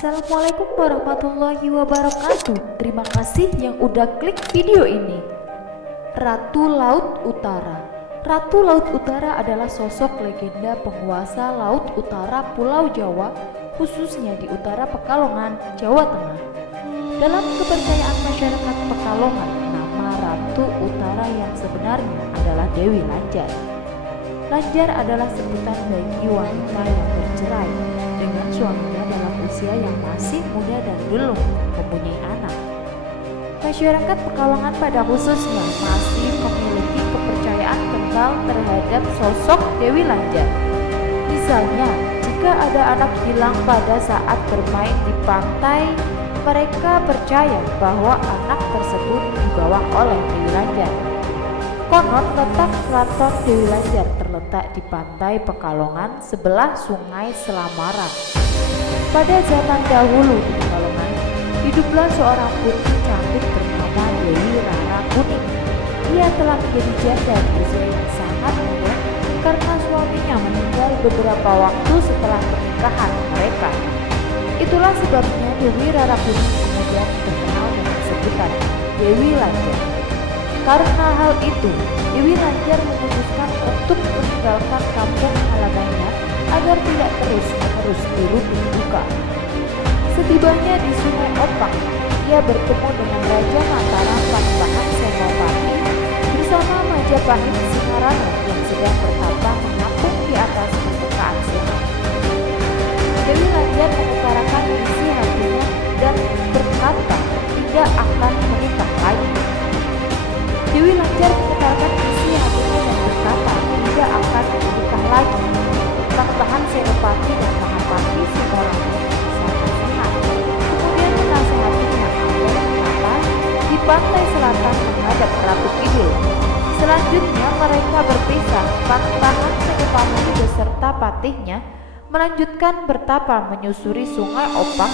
Assalamualaikum warahmatullahi wabarakatuh. Terima kasih yang udah klik video ini. Ratu Laut Utara. Ratu Laut Utara adalah sosok legenda penguasa Laut Utara Pulau Jawa, khususnya di utara Pekalongan, Jawa Tengah. Dalam kepercayaan masyarakat Pekalongan, nama Ratu Utara yang sebenarnya adalah Dewi Lanjar. Lanjar adalah sebutan bagi wanita yang bercerai dengan suaminya dalam usia yang masih muda dan belum mempunyai anak. Masyarakat Pekalongan pada khususnya masih memiliki kepercayaan kental terhadap sosok Dewi Lanjar. Misalnya, jika ada anak hilang pada saat bermain di pantai, mereka percaya bahwa anak tersebut dibawa oleh Dewi Lanjar. Konon letak keraton Dewi Lanjar terletak di pantai Pekalongan sebelah Sungai Selamaran. Pada zaman dahulu di Pekalongan, hiduplah seorang putri cantik bernama Dewi Rara Kuning. Ia telah menjadi janda di usia yang sangat muda karena suaminya meninggal beberapa waktu setelah pernikahan mereka. Itulah sebabnya Dewi Rara Kuning kemudian terkenal dengan sebutan Dewi Lanjar. Karena hal itu, Dewi Lanjar memutuskan untuk meninggalkan kampung halamannya agar tidak terus-menerus dirundung duka. Setibanya di Sungai Opang, ia bertemu dengan Raja Mataram Panembahan Senopati bersama Majapahit Singarana yang sedang bertapa mengapung di atas permukaan sungai. Dewi Lanjar mengutarakan isi hatinya dan berkata tidak akan menikah lagi. Dewi Lanjar mengutarakan isi hatinya dan berkata tidak akan menikah lagi. Panembahan Senopati dan Mahapati Singarana sangat senang, kemudian menasihatinya agar menata di pantai selatan menghadap Ratu Kidul. Selanjutnya mereka berpisah. Panembahan Senopati beserta patihnya melanjutkan bertapa menyusuri Sungai Opang,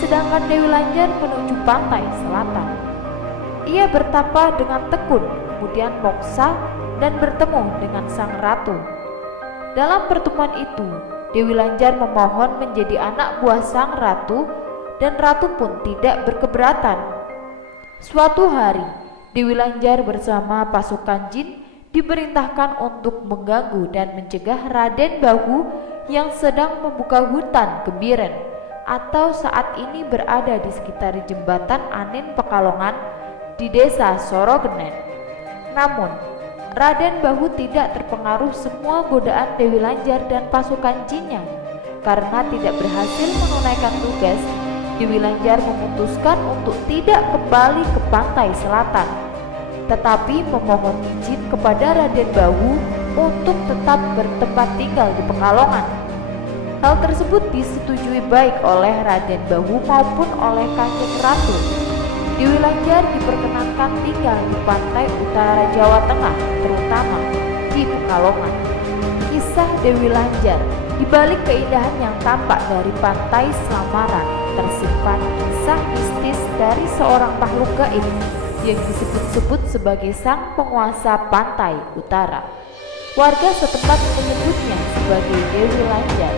sedangkan Dewi Lanjar menuju pantai selatan. Ia bertapa dengan tekun, kemudian moksa dan bertemu dengan sang ratu. Dalam pertemuan itu, Dewi Lanjar memohon menjadi anak buah sang ratu dan ratu pun tidak berkeberatan. Suatu hari, Dewi Lanjar bersama pasukan jin diperintahkan untuk mengganggu dan mencegah Raden Bahu yang sedang membuka hutan Gembiren atau saat ini berada di sekitar jembatan Anin Pekalongan di desa Sorogenen. Namun, Raden Bahu tidak terpengaruh semua godaan Dewi Lanjar dan pasukan jinnya. Karena tidak berhasil menunaikan tugas, Dewi Lanjar memutuskan untuk tidak kembali ke pantai selatan, tetapi memohon izin kepada Raden Bahu untuk tetap bertempat tinggal di Pekalongan. Hal tersebut disetujui baik oleh Raden Bahu maupun oleh Kanjeng Ratu. Dewi Lanjar diperkenankan tinggal di pantai utara Jawa Tengah, terutama di Pekalongan. Kisah Dewi Lanjar, di balik keindahan yang tampak dari pantai Selamaran, tersimpan kisah mistis dari seorang makhluk gaib yang disebut-sebut sebagai sang penguasa pantai utara. Warga setempat menyebutnya sebagai Dewi Lanjar,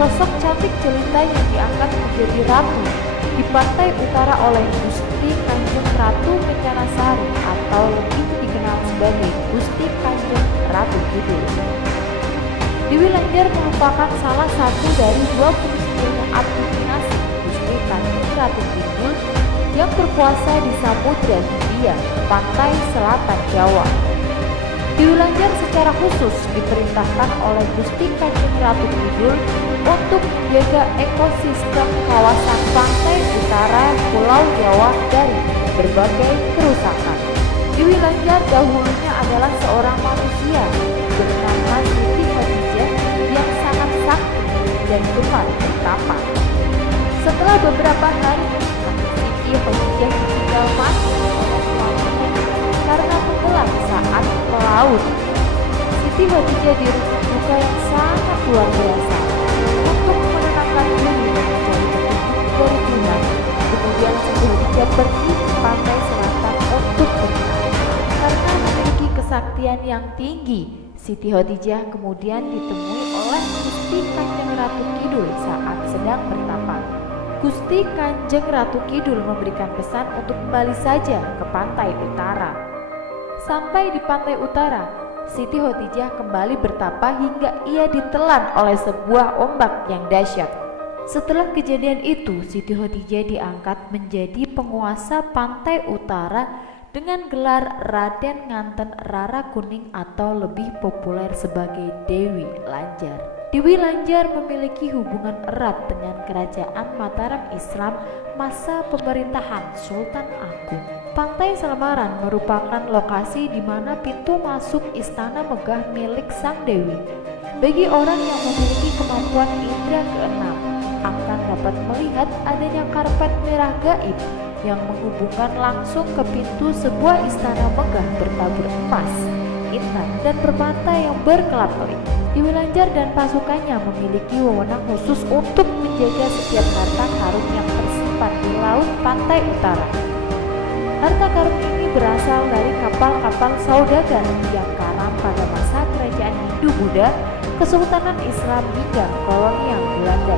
sosok cantik jelita yang diangkat menjadi ratu di pantai utara oleh Gusti Kanjeng Ratu Kencanasari atau lebih dikenal sebagai Gusti Kanjeng Ratu Kidul. Dewi Lanjar merupakan salah satu dari 29 abdi dinasti Gusti Kanjeng Ratu Kidul yang berkuasa di Samudra Hindia, pantai selatan Jawa. Dewi Lanjar secara khusus diperintahkan oleh Gusti Kanjeng Ratu Kidul untuk menjaga ekosistem kawasan pantai utara Pulau Jawa dari berbagai kerusakan. Dewi Lanjar dahulunya adalah seorang manusia bernama Siti Hadijah yang sangat sakti dan gemar bertapa. Setelah beberapa hari menikah, Siti Hadijah ditinggal mati oleh suaminya karena tenggelam saat melaut. Siti Hadijah dirundung duka yang sangat luar biasa. Untuk menenangkan diri dan mencari petunjuk dari Tuhan, kemudian Siti Hadijah pergi ke pantai selatan untuk berenang. Karena memiliki kesaktian yang tinggi, Siti Hadijah kemudian ditemui oleh Gusti Kanjeng Ratu Kidul saat sedang bertapa. Gusti Kanjeng Ratu Kidul memberikan pesan untuk kembali saja ke pantai utara. Sampai di pantai utara, Siti Khotijah kembali bertapa hingga ia ditelan oleh sebuah ombak yang dahsyat. Setelah kejadian itu, Siti Khotijah diangkat menjadi penguasa pantai utara dengan gelar Raden Nganten Rara Kuning atau lebih populer sebagai Dewi Lanjar. Dewi Lanjar memiliki hubungan erat dengan kerajaan Mataram Islam masa pemerintahan Sultan Agung. Pantai Selemaran merupakan lokasi di mana pintu masuk istana megah milik Sang Dewi. Bagi orang yang memiliki kemampuan indera keenam, akan dapat melihat adanya karpet merah gaib yang menghubungkan langsung ke pintu sebuah istana megah bertabur emas, intan, dan permata yang berkelap-kelip. Dewi Lanjar dan pasukannya memiliki wewenang khusus untuk menjaga setiap harta karun yang tersimpan di laut pantai utara. Harta karun ini berasal dari kapal-kapal saudagar yang karam pada masa kerajaan Hindu-Buddha, Kesultanan Islam hingga kolonial Belanda.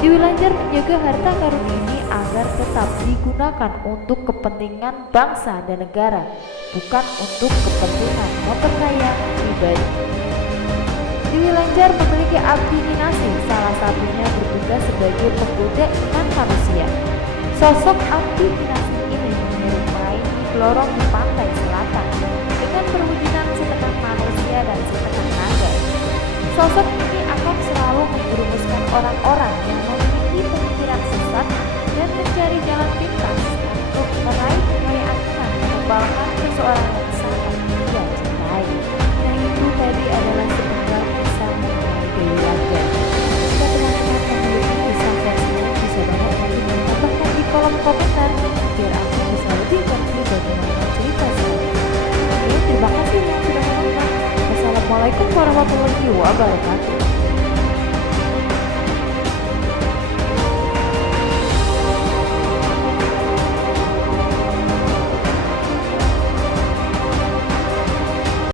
Dewi Lanjar menjaga harta karun ini agar tetap digunakan untuk kepentingan bangsa dan negara, bukan untuk kepentingan memperkaya pribadi. Dewi Lanjar memiliki abdi dinasti, salah satunya bertugas sebagai penggoda iman manusia. Sosok abdi dinasti ini menyerupai lorong di pantai selatan dengan perwujudan setengah manusia dan setengah naga. Sosok ini akan selalu menjerumuskan orang-orang yang memiliki pemikiran sesat dan mencari jalan pintas untuk meraih kekayaan dan mengembangkan seseorang yang sangat dia cintai. Nah, itu tadi adalah sepenggal kisah mengenai Dewi Lanjar. Jika teman-teman memiliki kisah versinya, bisa banget nanti menambahkan di kolom komentar biar aku bisa lebih ngerti bagaimana cerita saya. Oke, terima kasih yang sudah menonton. Wassalamualaikum warahmatullahi wabarakatuh.